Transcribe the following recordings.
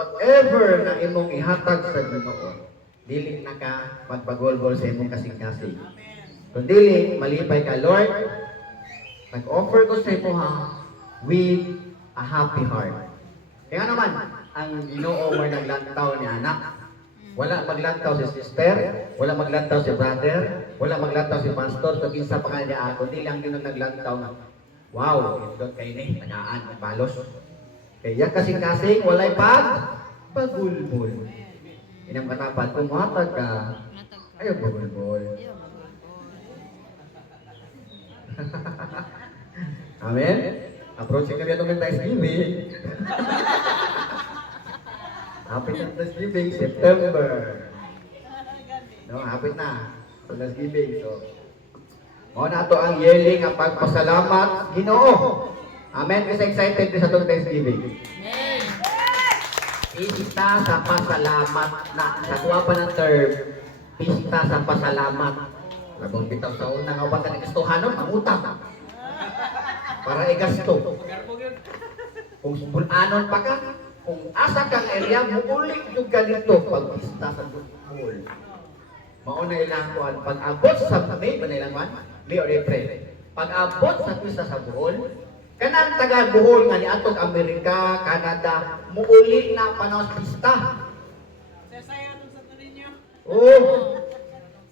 whatever na imong ihatag sa Ginoo, dili na ka magpagolgol sa imong kasing-kasing. Kung dili, malipay ka, Lord, nag-offer ko sa imo ha, with a happy heart. Kaya naman, ang Ginoo mo naglantaw ni anak. Wala maglantaw si sister, wala maglantaw si brother, wala maglantaw si pastor, so kinsa pa kanya ako, dili ang Ginoo naglantaw na, wow, ito kayo ni, tagaan, balos. Kaya kasing-kasing, walay pagulbol. Inang katapat, kung matag ka, ayaw pagulbol. Amen? Approaching na rin itong Thanksgiving. Happy na Thanksgiving, September. No, happy na. Thanksgiving. So, mo na ito ang yearly nga pagpasalamat, Ginoo. Amen? Kasi excited sa itong Thanksgiving. Pista sa pasalamat na sa tuwa pa ng term, pista sa pasalamat. Labang bitaw sa unang awan ka ng gastuhanon, ang utang. Para igasto. Kung bulanon pa ka, kung asa kang area, muuli yung ganito pag pista sa buhol. Mauna ilang kuhan, pag-abot sa May, manilangan, May or April. Pag-abot sa pista sa buhol, kanang taga buhol nga ni atong Amerika, Canada, muuli na panahon sa pista. Saya itong sa ninyo. Oo.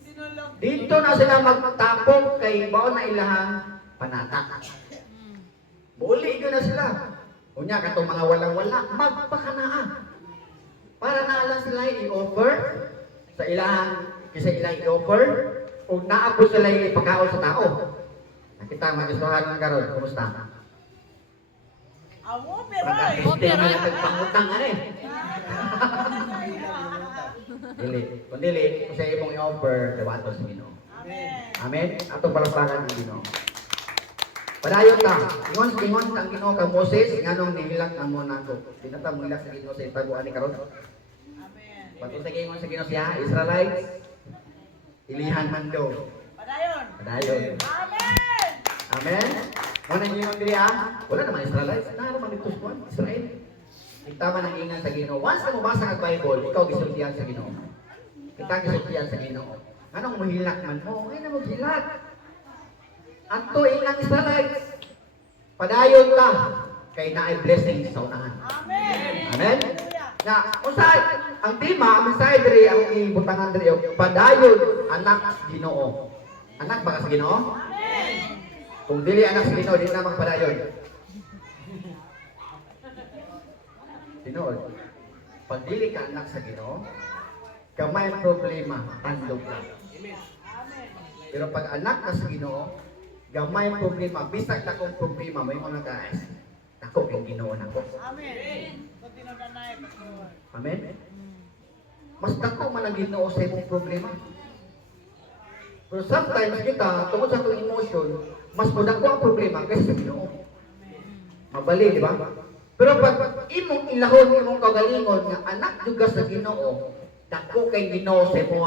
Sinulog. Dito na sila magtapong kay baon na ilahan panata. Muuli ko na sila. Unya katong mga walang-wala, magpakanaan. Para naalang sila i-offer sa ilahan, kisa ilang i-offer, o naapos sila ipakaon sa tao. Nakita ang magistuhan ng karon, kumusta? Amo, pero Pagka-Christian na nagpangutang ano eh. Dili. Kung dili, kung sa imong i-offer, dawato sa Ginoo. Amen? Atong palakpakan ng Ginoo. Padayon ta. Ingon ang Ginoo ka Moses, nganong nihilak ang mo nako. Dinata mo hilak sa Ginoo sa itaguan ni karon. Amen. Pagko sa ingon sa Ginoo siya, Israelites, ilihan hando. Padayon. Padayon. Amen. Amen? Muna ang ingon diri wala naman Israelites, na naman dito sa Israel. Kita man ang ingan sa Ginoo. Once na mabasa ang Bible, ikaw gisultihan sa Ginoo. Kita gisultihan sa Ginoo. Anong mahilak man mo? Ay na maghilak. Ato ilang Israelites. Padayon ta kay naay blessing sa unahan. Amen. Amen? Na, usay, ang tema, ang mensahe diri, ang ibutangan diri, padayon, anak Ginoo. Anak ba ka sa Ginoo? Amen. Kung dili anak sa Ginoo, di na magpadayon. Tinood, pag dili ka anak sa Ginoo, kamay problema, tandog ka. Pero pag anak ka sa Ginoo, gamay problema, bisag na kong problema, may mga guys, ako yung Ginoo nako. Amen. Continue na na Pastor. Amen? Mas dako man ang Ginoo sa imong problema. Pero sometimes kita, tungkol sa itong emotion, mas madako ang problema kaysa sa Ginoo. Mabali, di ba? Pero pag imong ilahon, imong kagalingon, nga anak juga sa Ginoo, dako kay Ginoo sa imo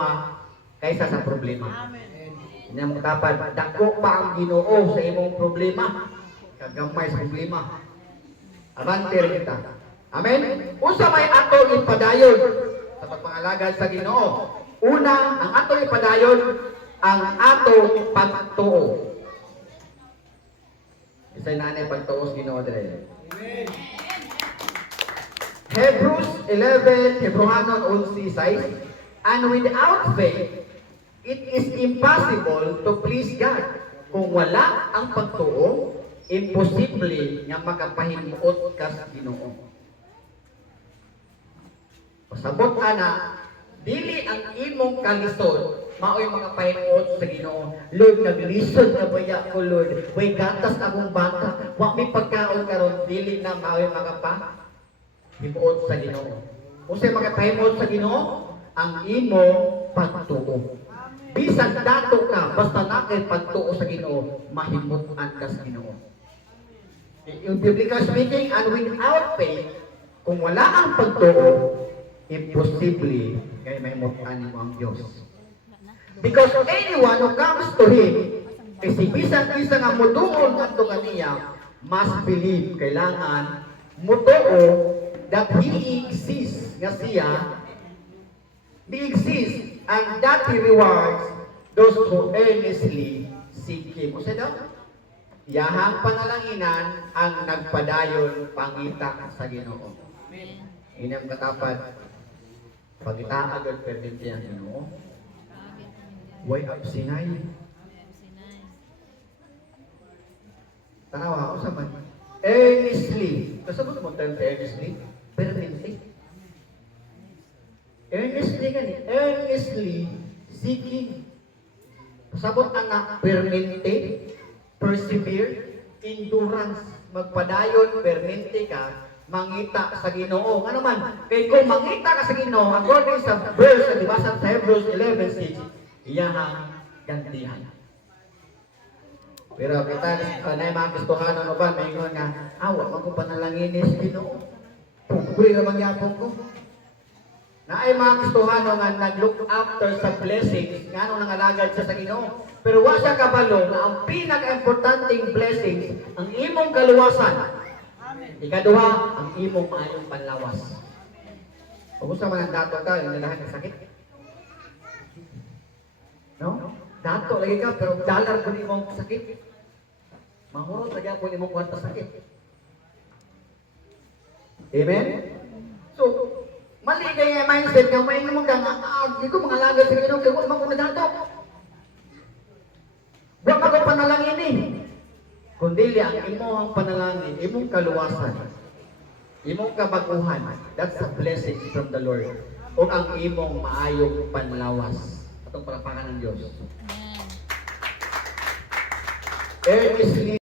kaysa sa problema. Amen. Inya mo dapat, dako pa ang Ginoo sa imong problema, kagamay sa problema. Abante rin kita. Amen? Unsa may ato ipadayon sa pagpangalagad sa Ginoo? Una, ang ato ipadayon, ang ato pagtuo. Isa'y nanay pagtuo sa Ginoo dire. Amen. Hebrews 11, Hebrewanon 11:6, and without faith, it is impossible to please God. Kung wala ang pagtuo, imposible nga makapahimuot ka sa Ginoo. Pasabot ana, dili ang imong kalisod mao'y mga pahimuot sa Ginoo. Lord, naglisod na baya ko, Lord. Way gatas akong bata. Wa mi pagkaon karon, dili na mao'y makapahimuot sa Ginoo. Kung sa'y makapahimuot sa Ginoo, ang imong pagtuo. Bisan dato ka, basta nakay pagtuo sa Ginoo, mahimutan ka sa Ginoo. Yung biblical speaking, and without faith, kung wala ang pagtuo, imposible kay mahimutan mo ang Diyos. Because anyone who comes to Him, kasi bisan-isa nga mutuon ngadto kaniya, must believe, kailangan mutuo that He exists. nga siya exist and that He rewards those who earnestly seek Him. O daw? Yahang panalanginan ang nagpadayon pangita sa Ginoo. Amen. Inang katapat, pagita agad permiti ang Ginoo. Way up sinay. Tanawa ako sa man. Earnestly. Kasabot mo tayo sa earnestly? Permiti. Earnestly gani. Earnestly seeking. Kasabot ang permiti. Persevere, endurance, magpadayon, permente ka, mangita sa Ginoo. Ano man, kaya kung mangita ka sa Ginoo, according sa verse na dibasan sa Hebrews 11:6, iyahang gantihan. Pero kita, na yung mga Kristohano, ano ba, may ingon nga, wag man ko panalangin Ginoo. Puguri na mangyapon ko. Na ay mga Kristohano nga nag-look after sa blessings, nga nung nangalagad siya sa Ginoo. Pero wa siya kabalo na ang pinaka-importanting blessings ang imong kaluwasan. Amen. Ikaduha, ang imong maayong panlawas. Kung sa mga dato ka, yung nalahan ng sakit. No? Dato lagi ka, pero dollar po imong sakit. Mahurot lagi po imong kwanta sakit. Amen? So, mali kaya mindset nga may imong ka nga, di ko mga lagad sa Ginoo, kaya wala ko na dato. Wa ka ko panalangin kundi ang imong panalangin, imong kaluwasan, imong kabaguhan, that's a blessing from the Lord. O ang imong maayong panlawas. Atong parapakan ng Diyos. Earnestly